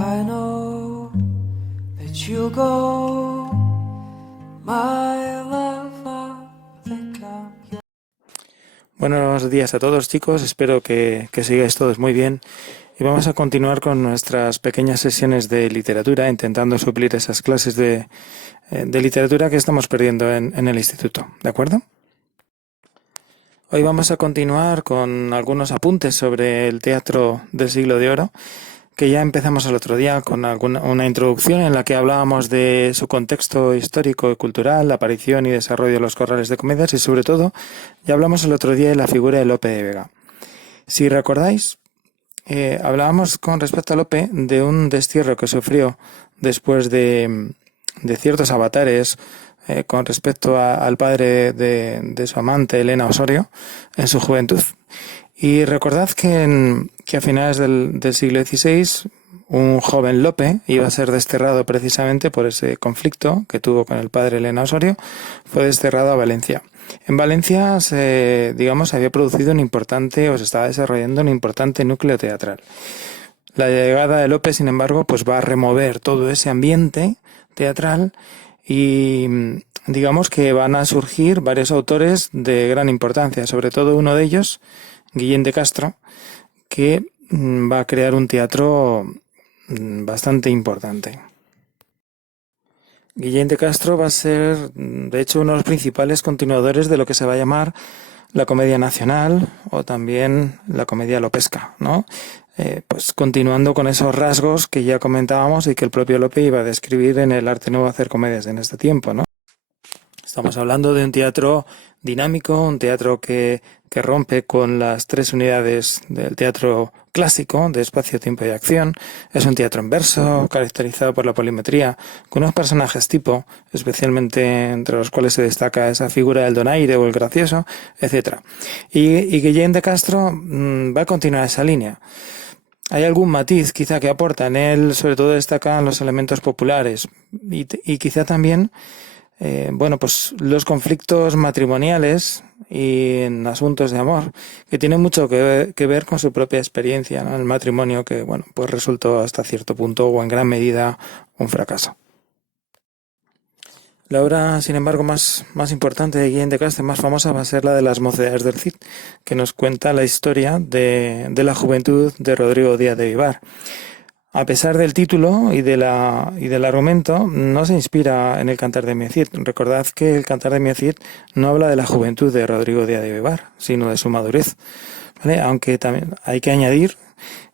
I know that you'll go, my love, think I'm... Buenos días a todos, chicos, espero que sigáis todos muy bien y vamos a continuar con nuestras pequeñas sesiones de literatura, intentando suplir esas clases de literatura que estamos perdiendo en el instituto, ¿de acuerdo? Hoy vamos a continuar con algunos apuntes sobre el teatro del Siglo de Oro, que ya empezamos el otro día con una introducción en la que hablábamos de su contexto histórico y cultural, la aparición y desarrollo de los corrales de comedias y sobre todo ya hablamos el otro día de la figura de Lope de Vega. Si recordáis, hablábamos con respecto a Lope de un destierro que sufrió después de ciertos avatares con respecto al padre de su amante, Elena Osorio, en su juventud. Y recordad que a finales del siglo XVI un joven Lope iba a ser desterrado precisamente por ese conflicto que tuvo con el padre Elena Osorio, fue desterrado a Valencia. En Valencia se había producido se estaba desarrollando un importante núcleo teatral. La llegada de Lope, sin embargo, pues va a remover todo ese ambiente teatral y digamos que van a surgir varios autores de gran importancia, sobre todo uno de ellos, Guillén de Castro, que va a crear un teatro bastante importante. Guillén de Castro va a ser, de hecho, uno de los principales continuadores de lo que se va a llamar la comedia nacional o también la comedia lopesca, ¿no? Pues continuando con esos rasgos que ya comentábamos y que el propio Lope iba a describir en el Arte Nuevo hacer comedias en este tiempo, ¿no? Estamos hablando de un teatro dinámico, un teatro que rompe con las tres unidades del teatro clásico, de espacio, tiempo y acción. Es un teatro en verso, caracterizado por la polimetría, con unos personajes tipo, especialmente entre los cuales se destaca esa figura del donaire o el gracioso, etc. Y Guillén de Castro va a continuar esa línea. Hay algún matiz quizá que aporta en él, sobre todo destacan los elementos populares y quizá también pues los conflictos matrimoniales y en asuntos de amor, que tienen mucho que ver con su propia experiencia, ¿no? El matrimonio que, pues resultó hasta cierto punto o en gran medida un fracaso. La obra, sin embargo, más importante de Guillén de Castro, más famosa, va a ser la de Las Mocedades del Cid, que nos cuenta la historia de la juventud de Rodrigo Díaz de Vivar. A pesar del título y del argumento, no se inspira en el Cantar de Miocid. Recordad que el Cantar de Miocid no habla de la juventud de Rodrigo Díaz de Vivar, sino de su madurez, ¿vale? Aunque también hay que añadir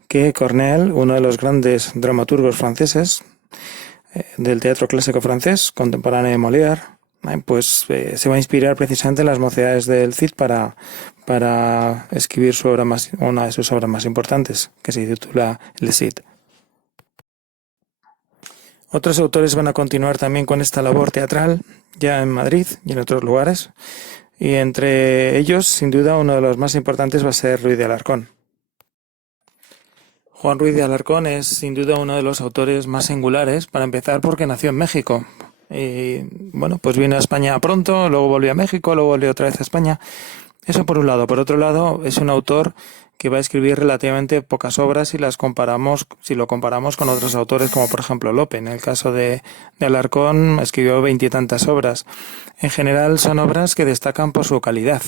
que Corneille, uno de los grandes dramaturgos franceses del teatro clásico francés, contemporáneo de Molière, pues se va a inspirar precisamente en Las Mocedades del Cid para escribir una de sus obras más importantes, que se titula El Cid. Otros autores van a continuar también con esta labor teatral, ya en Madrid y en otros lugares, y entre ellos, sin duda, uno de los más importantes va a ser Ruiz de Alarcón. Juan Ruiz de Alarcón es, sin duda, uno de los autores más singulares, para empezar porque nació en México. Y, pues vino a España pronto, luego volvió a México, luego volvió otra vez a España. Eso por un lado. Por otro lado, es un autor que va a escribir relativamente pocas obras si lo comparamos con otros autores como por ejemplo Lope. En el caso de Alarcón escribió 20 y tantas obras. En general son obras que destacan por su calidad.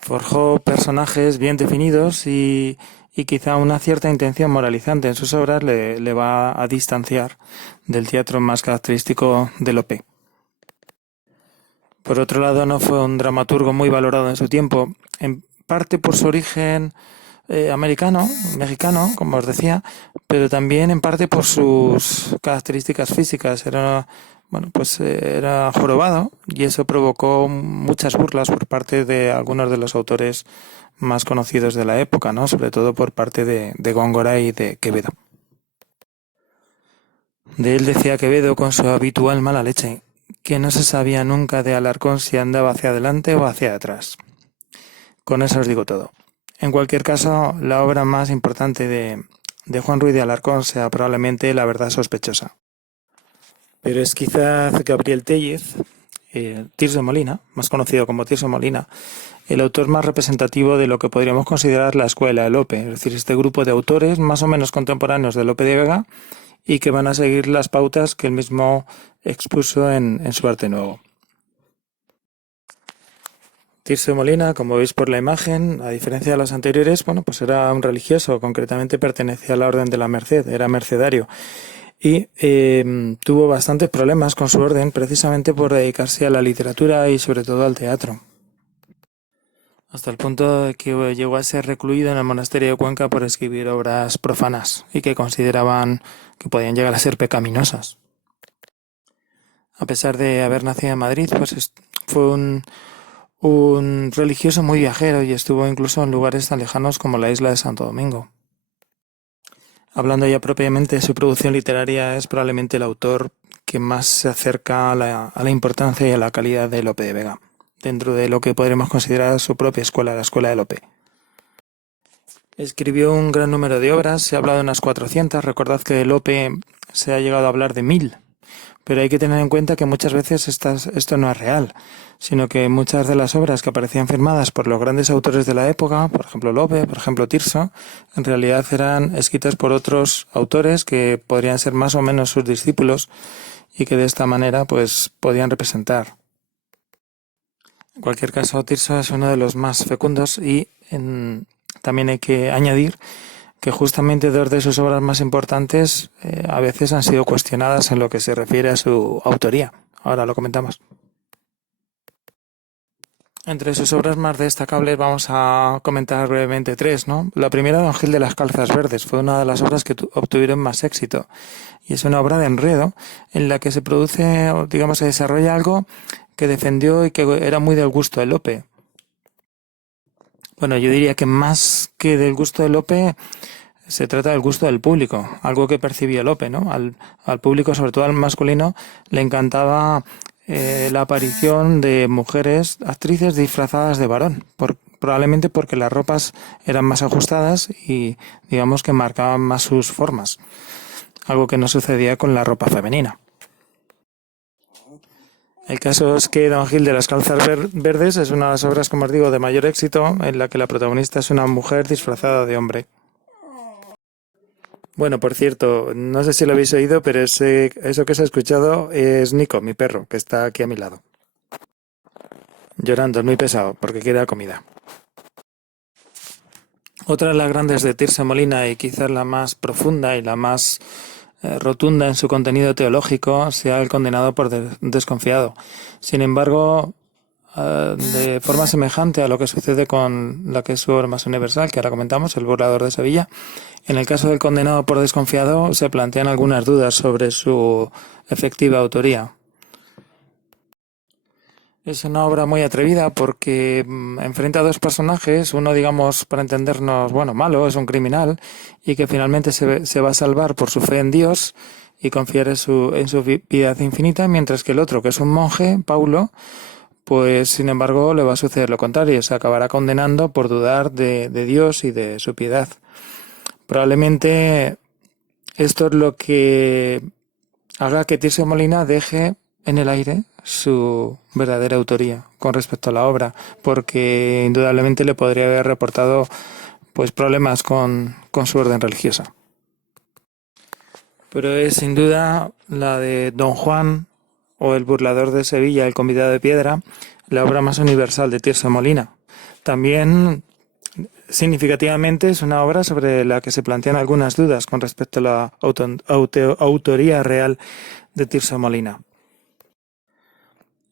Forjó personajes bien definidos y quizá una cierta intención moralizante en sus obras le va a distanciar del teatro más característico de Lope. Por otro lado, no fue un dramaturgo muy valorado en su tiempo, en parte por su origen mexicano, como os decía, pero también en parte por sus características físicas. Era jorobado y eso provocó muchas burlas por parte de algunos de los autores más conocidos de la época, ¿no? Sobre todo por parte de Góngora y de Quevedo. De él decía Quevedo con su habitual mala leche que no se sabía nunca de Alarcón si andaba hacia adelante o hacia atrás. Con eso os digo todo. En cualquier caso, la obra más importante de Juan Ruiz de Alarcón sea probablemente La verdad sospechosa. Pero es quizás Gabriel Tellez Tirso de Molina, más conocido como Tirso Molina, el autor más representativo de lo que podríamos considerar la escuela de Lope, es decir, este grupo de autores más o menos contemporáneos de Lope de Vega y que van a seguir las pautas que él mismo expuso en su Arte Nuevo. Tirso de Molina, como veis por la imagen, a diferencia de los anteriores, bueno, pues era un religioso, concretamente pertenecía a la Orden de la Merced, era mercedario. Y tuvo bastantes problemas con su orden precisamente por dedicarse a la literatura y sobre todo al teatro. Hasta el punto de que llegó a ser recluido en el monasterio de Cuenca por escribir obras profanas y que consideraban que podían llegar a ser pecaminosas. A pesar de haber nacido en Madrid, pues fue un religioso muy viajero y estuvo incluso en lugares tan lejanos como la isla de Santo Domingo. Hablando ya propiamente de su producción literaria, es probablemente el autor que más se acerca a la importancia y a la calidad de Lope de Vega, dentro de lo que podremos considerar su propia escuela, la Escuela de Lope. Escribió un gran número de obras, se ha hablado de unas 400, recordad que de Lope se ha llegado a hablar de 1000, pero hay que tener en cuenta que muchas veces esto no es real, sino que muchas de las obras que aparecían firmadas por los grandes autores de la época, por ejemplo Lope, por ejemplo Tirso, en realidad eran escritas por otros autores que podrían ser más o menos sus discípulos y que de esta manera pues podían representar. En cualquier caso, Tirso es uno de los más fecundos y también hay que añadir que justamente dos de sus obras más importantes a veces han sido cuestionadas en lo que se refiere a su autoría. Ahora lo comentamos. Entre sus obras más destacables vamos a comentar brevemente 3, ¿no? La primera, Don Gil de las Calzas Verdes, fue una de las obras que obtuvieron más éxito. Y es una obra de enredo en la que se produce, digamos, se desarrolla algo que defendió y que era muy del gusto de Lope. Bueno, yo diría que más que del gusto de Lope, se trata del gusto del público, algo que percibió Lope, ¿no? Al público, sobre todo al masculino, le encantaba la aparición de mujeres, actrices disfrazadas de varón, probablemente porque las ropas eran más ajustadas y digamos que marcaban más sus formas, algo que no sucedía con la ropa femenina. El caso es que Don Gil de las Calzas Verdes es una de las obras, como os digo, de mayor éxito, en la que la protagonista es una mujer disfrazada de hombre. Bueno, por cierto, no sé si lo habéis oído, pero eso que se ha escuchado es Nico, mi perro, que está aquí a mi lado. Llorando, es muy pesado, porque quiere comida. Otra de las grandes de Tirso Molina, y quizás la más profunda y la más rotunda en su contenido teológico, sea El condenado por desconfiado. Sin embargo, de forma semejante a lo que sucede con la que es su obra más universal, que ahora comentamos, El burlador de Sevilla, en el caso del condenado por desconfiado se plantean algunas dudas sobre su efectiva autoría. Es una obra muy atrevida porque enfrenta a dos personajes, uno, digamos, para entendernos, bueno, malo, es un criminal, y que finalmente se va a salvar por su fe en Dios y confiar en su piedad infinita, mientras que el otro, que es un monje, Paulo, pues sin embargo le va a suceder lo contrario, se acabará condenando por dudar de Dios y de su piedad. Probablemente esto es lo que haga que Tirso Molina deje en el aire su verdadera autoría con respecto a la obra, porque indudablemente le podría haber reportado pues problemas con su orden religiosa. Pero es sin duda la de Don Juan o El burlador de Sevilla, El convidado de piedra, la obra más universal de Tirso Molina. También significativamente es una obra sobre la que se plantean algunas dudas con respecto a la autoría real de Tirso Molina.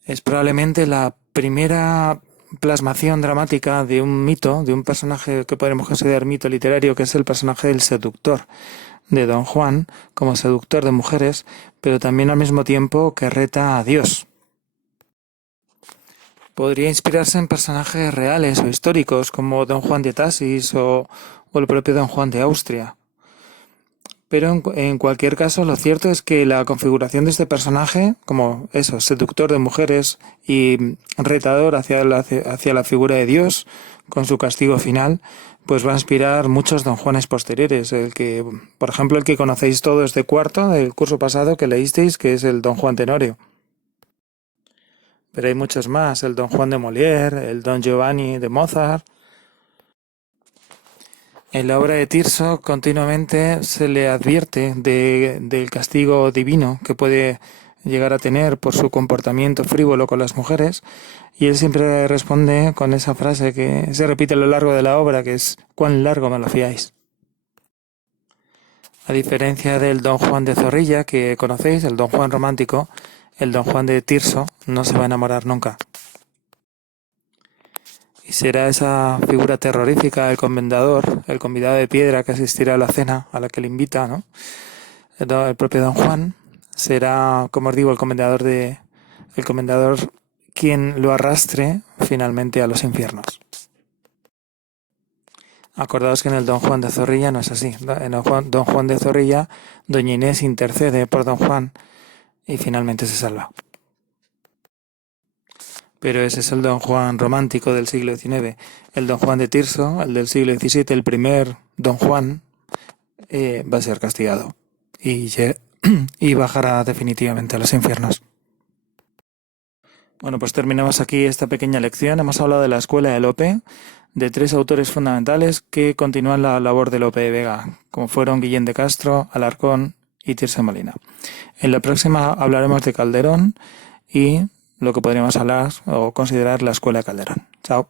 Es probablemente la primera plasmación dramática de un mito, de un personaje que podemos considerar mito literario, que es el personaje del seductor de Don Juan, como seductor de mujeres, pero también al mismo tiempo que reta a Dios. Podría inspirarse en personajes reales o históricos como Don Juan de Tasis o el propio Don Juan de Austria. Pero en cualquier caso, lo cierto es que la configuración de este personaje, como eso, seductor de mujeres y retador hacia la figura de Dios, con su castigo final, pues va a inspirar muchos Don Juanes posteriores. Por ejemplo, el que conocéis todos de cuarto, del curso pasado que leísteis, que es el Don Juan Tenorio. pero hay muchos más, el Don Juan de Molière, el Don Giovanni de Mozart. En la obra de Tirso continuamente se le advierte del castigo divino que puede llegar a tener por su comportamiento frívolo con las mujeres, y él siempre responde con esa frase que se repite a lo largo de la obra, que es «¿Cuán largo me lo fiáis?». A diferencia del Don Juan de Zorrilla que conocéis, el Don Juan romántico, el Don Juan de Tirso no se va a enamorar nunca. Y será esa figura terrorífica, el comendador, el convidado de piedra que asistirá a la cena a la que le invita, ¿no? El propio Don Juan será, como os digo, el comendador quien lo arrastre finalmente a los infiernos. Acordaos que en el Don Juan de Zorrilla no es así. En el Don Juan de Zorrilla, doña Inés intercede por Don Juan y finalmente se salva. Pero ese es el Don Juan romántico del siglo XIX. El Don Juan de Tirso, el del siglo XVII, el primer Don Juan, va a ser castigado y bajará definitivamente a los infiernos. Bueno, pues terminamos aquí esta pequeña lección. Hemos hablado de la escuela de Lope, de 3 autores fundamentales que continúan la labor de Lope de Vega, como fueron Guillén de Castro, Alarcón y Tirso Molina. En la próxima hablaremos de Calderón y lo que podríamos hablar o considerar la escuela de Calderón. Chao.